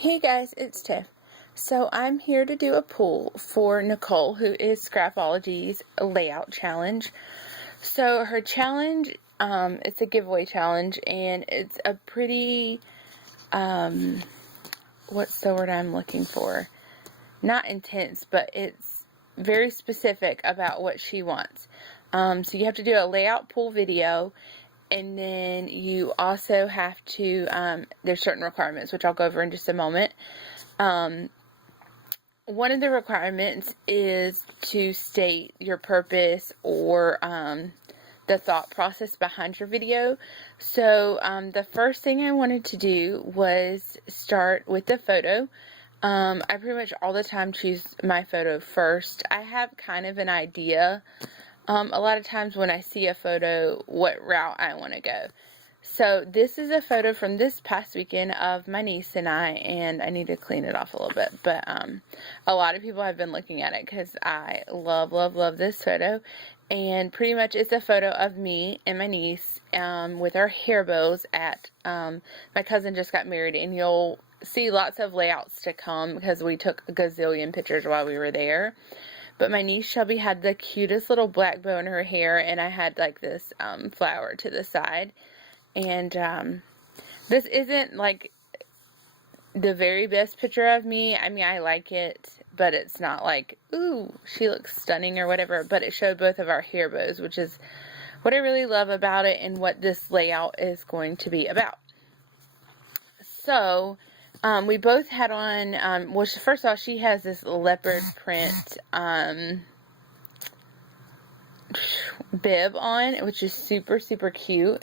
Hey guys, it's Tiff. So I'm here to do a pull for Nicole, who is Scrapology's layout challenge. So her challenge, it's a giveaway challenge, and it's a pretty, what's the word I'm looking for? Not intense, but it's very specific about what she wants. So you have to do a layout pull video. And then you also have to, there's certain requirements, which I'll go over in just a moment. One of the requirements is to state your purpose or the thought process behind your video. So the first thing I wanted to do was start with the photo. I pretty much all the time choose my photo first. I have kind of an idea a lot of times when I see a photo, what route I want to go. So this is a photo from this past weekend of my niece and I need to clean it off a little bit. But a lot of people have been looking at it because I love, love, love this photo. And pretty much it's a photo of me and my niece with our hair bows at, my cousin just got married, and you'll see lots of layouts to come because we took a gazillion pictures while we were there. But my niece Shelby had the cutest little black bow in her hair, and I had like this flower to the side. And this isn't like the very best picture of me. I mean, I like it, but it's not like, ooh, she looks stunning or whatever. But it showed both of our hair bows, which is what I really love about it and what this layout is going to be about. So we both had on, well, first of all, she has this leopard print bib on, which is super, super cute.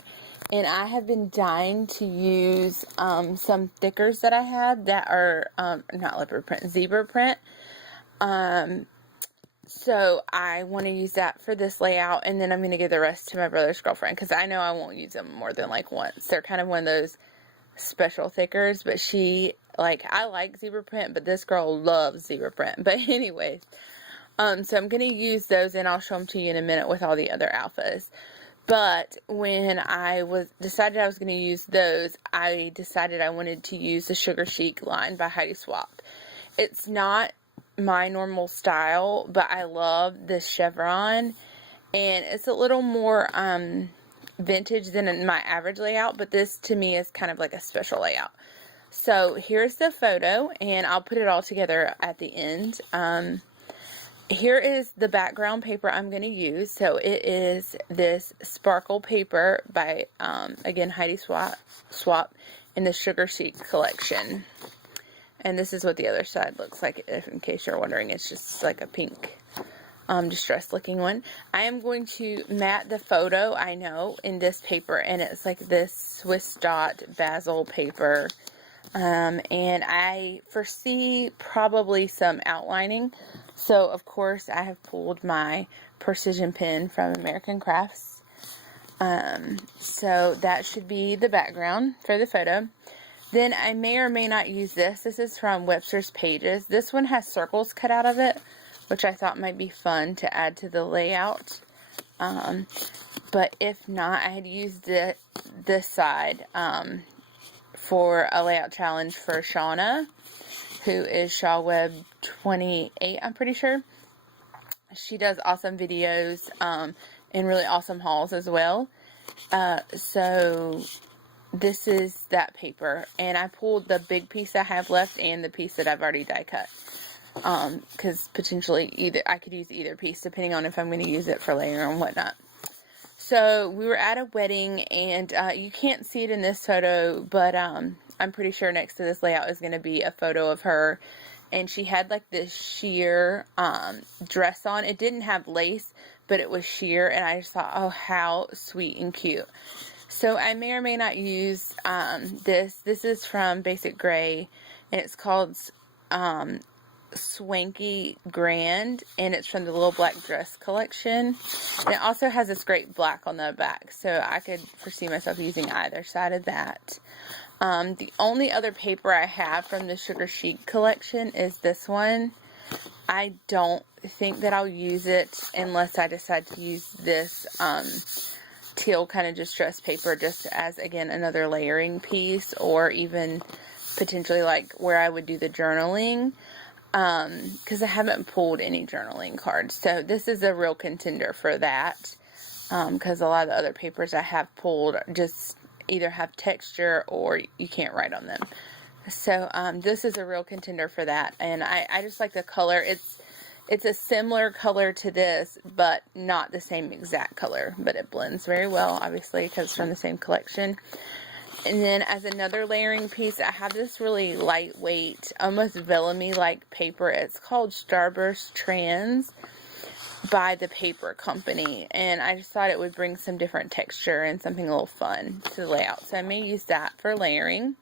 And I have been dying to use some thickers that I had that are not leopard print, zebra print. So I want to use that for this layout, and then I'm going to give the rest to my brother's girlfriend because I know I won't use them more than like once. They're kind of one of those special thickers, but I like zebra print, but this girl loves zebra print. But anyways, so I'm going to use those, and I'll show them to you in a minute with all the other alphas. But when I decided I was going to use those, I decided I wanted to use the Sugar Chic line by Heidi Swapp. It's not my normal style, but I love this chevron, and it's a little more vintage than in my average layout, but this to me is kind of like a special layout. So here's the photo, and I'll put it all together at the end. Here is the background paper I'm going to use. So it is this sparkle paper by, again, Heidi Swapp in the Sugar Chic collection. And this is what the other side looks like, if in case you're wondering. It's just like a pink distressed looking one. I am going to matte the photo, I know, in this paper, and it's like this Swiss dot basil paper. And I foresee probably some outlining. So, of course, I have pulled my precision pen from American Crafts. So that should be the background for the photo. Then I may or may not use this. This is from Webster's Pages. This one has circles cut out of it, which I thought might be fun to add to the layout. But if not, I had used this side for a layout challenge for Shauna, who is ShawWeb 28, I'm pretty sure. She does awesome videos and really awesome hauls as well. So this is that paper, and I pulled the big piece I have left and the piece that I've already die cut. Because potentially I could use either piece depending on if I'm going to use it for layering and whatnot. So we were at a wedding, and you can't see it in this photo, but I'm pretty sure next to this layout is going to be a photo of her, and she had like this sheer dress on. It didn't have lace, but it was sheer, and I just thought, oh, how sweet and cute. So I may or may not use this. This is from Basic Gray, and it's called Swanky Grand, and it's from the Little Black Dress collection. And it also has this great black on the back, so I could foresee myself using either side of that. The only other paper I have from the Sugar Chic collection is this one. I don't think that I'll use it unless I decide to use this teal kind of distressed paper just as, again, another layering piece, or even potentially like where I would do the journaling, because I haven't pulled any journaling cards. So this is a real contender for that, because a lot of the other papers I have pulled just either have texture or you can't write on them. So this is a real contender for that, and I just like the color. It's a similar color to this, but not the same exact color, but it blends very well, obviously, because it's from the same collection. And then as another layering piece, I have this really lightweight, almost vellum-y-like paper. It's called Starburst Trans by the paper company, and I just thought it would bring some different texture and something a little fun to the layout. So I may use that for layering.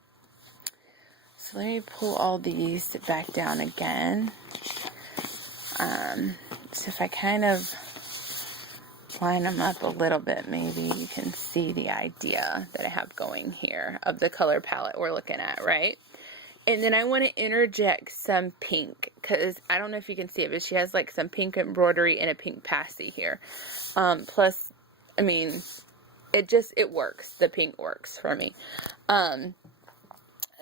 So let me pull all these back down again. So if I kind of line them up a little bit, maybe you can see the idea that I have going here of the color palette we're looking at, right? And then I want to interject some pink, because I don't know if you can see it, but she has like some pink embroidery and a pink passy here. Plus, I mean, it works. The pink works for me.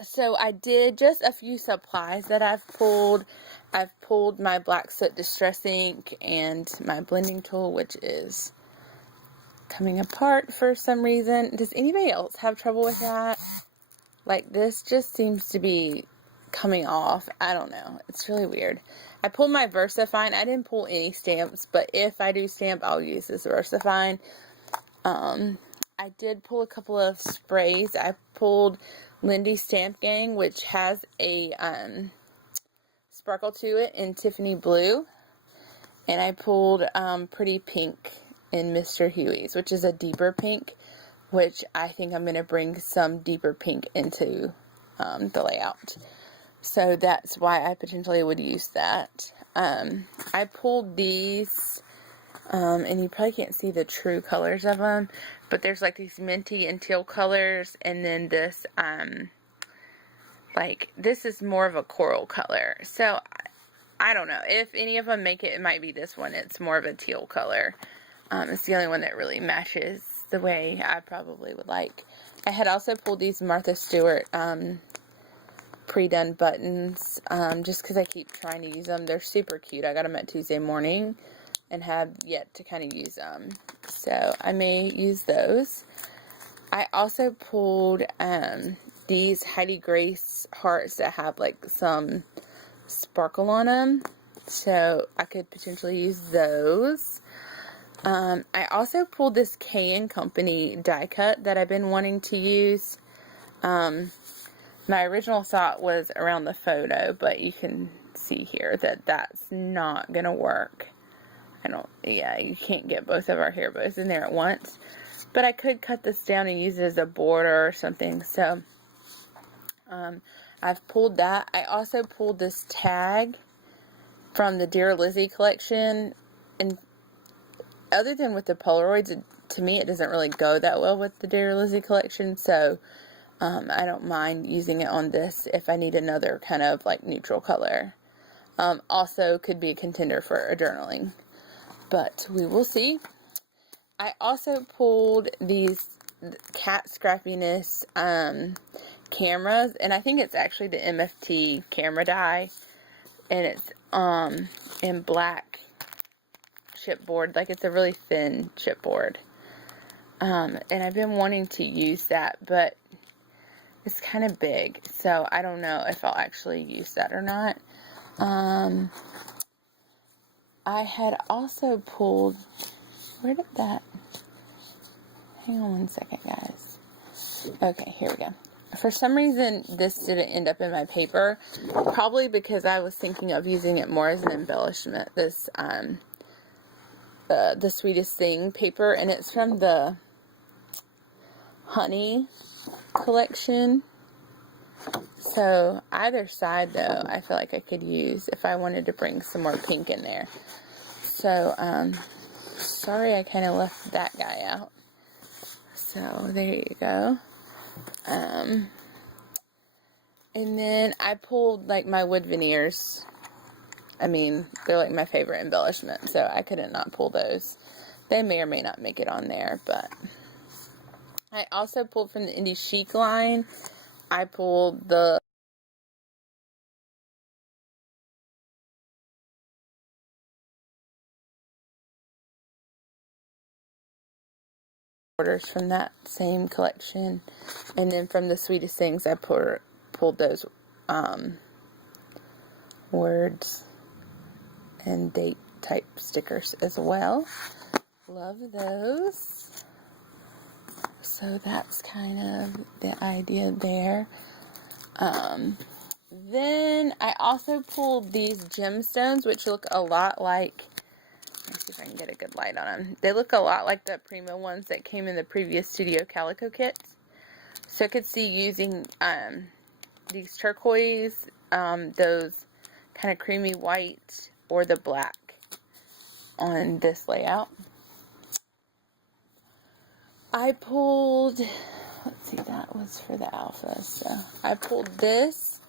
So I did just a few supplies that I've pulled. I've pulled my Black Soot Distress ink and my blending tool, which is coming apart for some reason. Does anybody else have trouble with that? Like, this just seems to be coming off. I don't know. It's really weird. I pulled my VersaFine. I didn't pull any stamps, but if I do stamp, I'll use this VersaFine. I did pull a couple of sprays. I pulled Lindy Stamp Gang, which has a sparkle to it in Tiffany Blue. And I pulled Pretty Pink in Mr. Huey's, which is a deeper pink, which I think I'm going to bring some deeper pink into the layout. So that's why I potentially would use that. I pulled these, and you probably can't see the true colors of them, but there's like these minty and teal colors, and then this, like, this is more of a coral color. So I don't know. If any of them make it, it might be this one. It's more of a teal color. It's the only one that really matches the way I probably would like. I had also pulled these Martha Stewart pre-done buttons, just because I keep trying to use them. They're super cute. I got them at Tuesday morning and have yet to kind of use them. So I may use those. I also pulled these Heidi Grace hearts that have like some sparkle on them. So I could potentially use those. I also pulled this K & Company die cut that I've been wanting to use. My original thought was around the photo, but you can see here that that's not going to work. You can't get both of our hair bows in there at once. But I could cut this down and use it as a border or something. So, I've pulled that. I also pulled this tag from the Dear Lizzie collection. And other than with the Polaroids, to me it doesn't really go that well with the Dear Lizzie collection. So, I don't mind using it on this if I need another kind of like neutral color. Also could be a contender for a journaling, but we will see. I also pulled these cat scrappiness cameras, and I think it's actually the MFT camera die, and it's in black chipboard. Like, it's a really thin chipboard, and I've been wanting to use that, but it's kind of big, so I don't know if I'll actually use that or not. I had also pulled, where did that, hang on one second, guys. Okay, here we go. For some reason, this didn't end up in my paper, probably because I was thinking of using it more as an embellishment, this, the Sweetest Thing paper, and it's from the Honey collection. So either side, though, I feel like I could use if I wanted to bring some more pink in there. So sorry I kind of left that guy out. So there you go. And then I pulled like my wood veneers. I mean, they're like my favorite embellishment, so I couldn't not pull those. They may or may not make it on there, but I also pulled from the Indie Chic line. I pulled the orders from that same collection. And then from the Sweetest Things, I pulled those words and date type stickers as well. Love those. So that's kind of the idea there. Then I also pulled these gemstones, which look a lot like, let me see if I can get a good light on them. They look a lot like the Prima ones that came in the previous Studio Calico kits. So I could see using these turquoise, those kind of creamy white, or the black on this layout. I pulled, let's see, that was for the alpha. So I pulled this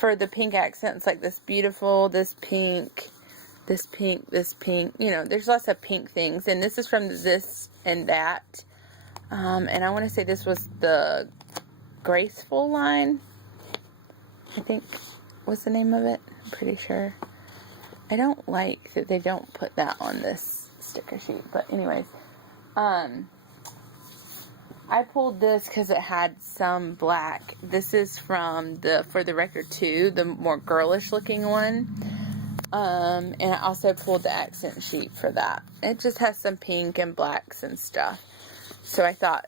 for the pink accents, like this beautiful, this pink, this pink, this pink. You know, there's lots of pink things. And this is from this and that. And I want to say this was the Graceful line, I think was the name of it. I'm pretty sure. I don't like that they don't put that on this sticker sheet. But anyways, I pulled this because it had some black. This is from the For the Record 2, the more girlish looking one. And I also pulled the accent sheet for that. It just has some pink and blacks and stuff. So I thought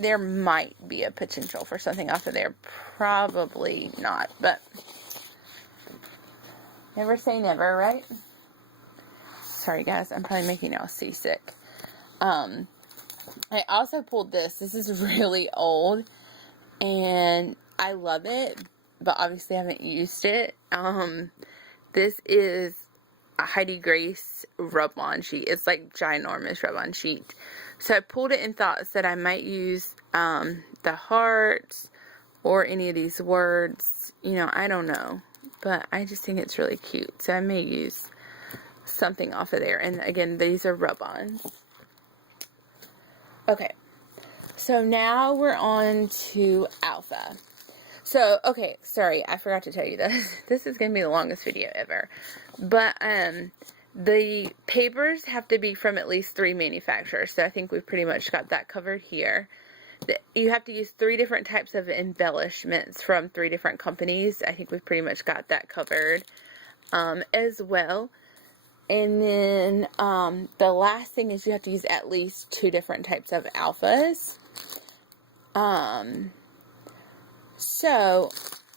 there might be a potential for something off of there. Probably not, but never say never, right? Sorry guys, I'm probably making y'all seasick. I also pulled this. This is really old, and I love it, but obviously I haven't used it. This is a Heidi Grace rub-on sheet. It's like ginormous rub-on sheet. So I pulled it in thoughts that I might use the hearts or any of these words. You know, I don't know, but I just think it's really cute. So I may use something off of there. And again, these are rub-ons. Okay, so now we're on to alpha. So, okay, sorry, I forgot to tell you this. This is going to be the longest video ever. But, the papers have to be from at least 3 manufacturers. So I think we've pretty much got that covered here. You have to use 3 different types of embellishments from 3 different companies. I think we've pretty much got that covered, as well. And then, the last thing is you have to use at least 2 different types of alphas. So,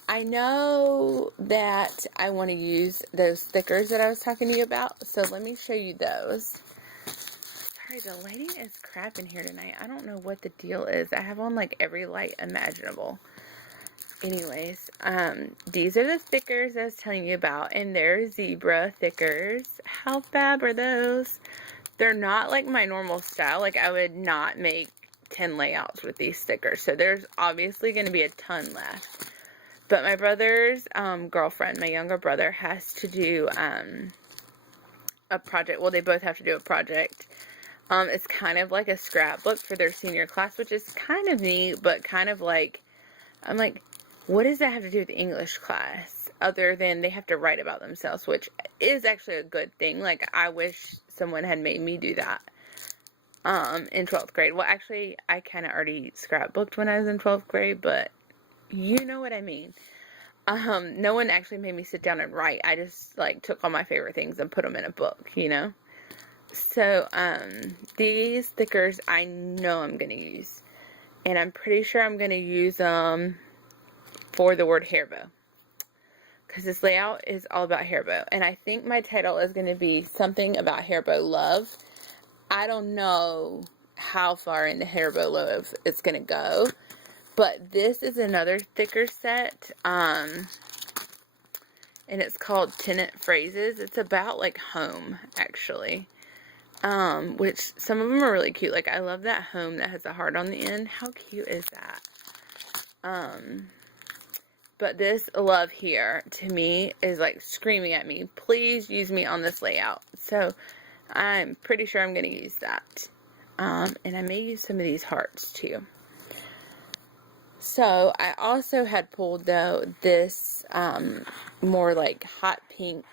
I know that I want to use those stickers that I was talking to you about. So, let me show you those. Sorry, the lighting is crap in here tonight. I don't know what the deal is. I have on, like, every light imaginable. Anyways, these are the stickers I was telling you about, and they're zebra stickers. How fab are those? They're not like my normal style. Like, I would not make 10 layouts with these stickers, so there's obviously going to be a ton left. But my brother's girlfriend, my younger brother, has to do a project. Well, they both have to do a project. It's kind of like a scrapbook for their senior class, which is kind of neat, but kind of like, I'm like, what does that have to do with the English class? Other than they have to write about themselves, which is actually a good thing. Like, I wish someone had made me do that in 12th grade. Well, actually, I kind of already scrapbooked when I was in 12th grade, but you know what I mean. No one actually made me sit down and write. I just, like, took all my favorite things and put them in a book, you know? So, these stickers I know I'm going to use. And I'm pretty sure I'm going to use them for the word hair bow, because this layout is all about hair bow, and I think my title is going to be something about hair bow love. I don't know how far into hair bow love it's going to go, but this is another sticker set, and it's called Tenant Phrases. It's about, like, home, actually, which some of them are really cute. Like, I love that home that has a heart on the end. How cute is that? But this love here, to me, is like screaming at me, please use me on this layout. So, I'm pretty sure I'm going to use that. And I may use some of these hearts, too. So, I also had pulled, though, this, more like hot pink,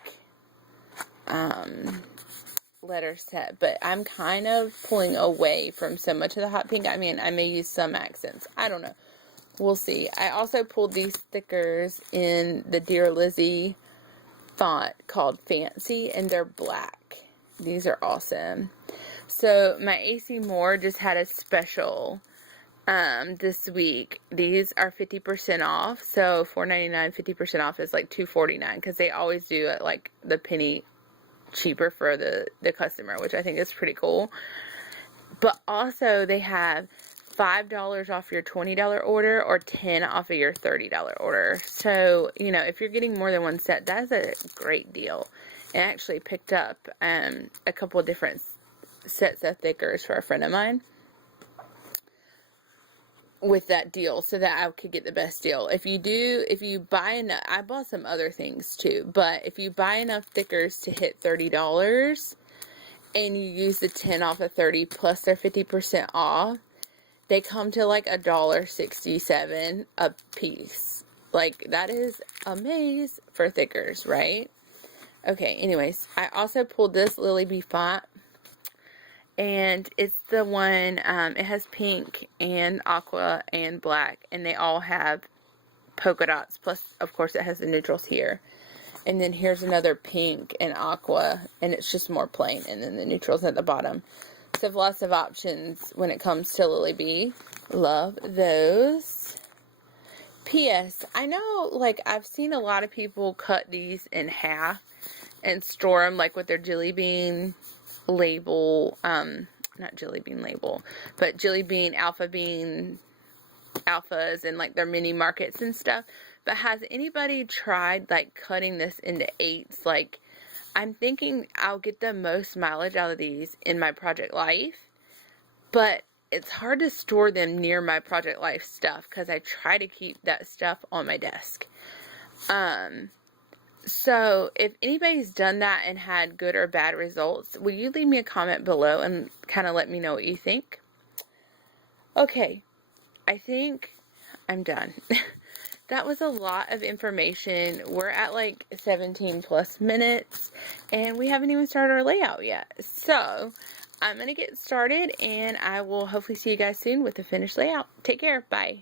letter set, but I'm kind of pulling away from so much of the hot pink. I mean, I may use some accents. I don't know. We'll see. I also pulled these stickers in the Dear Lizzie font called Fancy, and they're black. These are awesome. So my AC Moore just had a special this week. These are 50% off. So $4.99, 50% off is like $2.49, because they always do it like the penny cheaper for the customer, which I think is pretty cool. But also they have $5 off your $20 order or $10 off of your $30 order. So, you know, if you're getting more than one set, that's a great deal. And I actually picked up a couple of different sets of thickers for a friend of mine with that deal, so that I could get the best deal. If you buy enough, I bought some other things too, but if you buy enough thickers to hit $30 and you use the 10 off of 30 plus their 50% off, they come to like $1.67 a piece. Like, that is amazing for thickers, right? Okay, anyways, I also pulled this Lily Bee font, and it's the one, it has pink and aqua and black, and they all have polka dots, plus of course it has the neutrals here. And then here's another pink and aqua, and it's just more plain, and then the neutrals at the bottom. So lots of options when it comes to Lily Bee. Love those. P.S. I know, like, I've seen a lot of people cut these in half and store them, like, with their jelly bean label, not jelly bean label, but jelly bean, alphas, and, like, their mini markets and stuff. But has anybody tried, like, cutting this into 8s? Like, I'm thinking I'll get the most mileage out of these in my Project Life, but it's hard to store them near my Project Life stuff because I try to keep that stuff on my desk. So if anybody's done that and had good or bad results, will you leave me a comment below and kind of let me know what you think? Okay, I think I'm done. That was a lot of information. We're at like 17 plus minutes, and we haven't even started our layout yet. So I'm going to get started, and I will hopefully see you guys soon with the finished layout. Take care. Bye.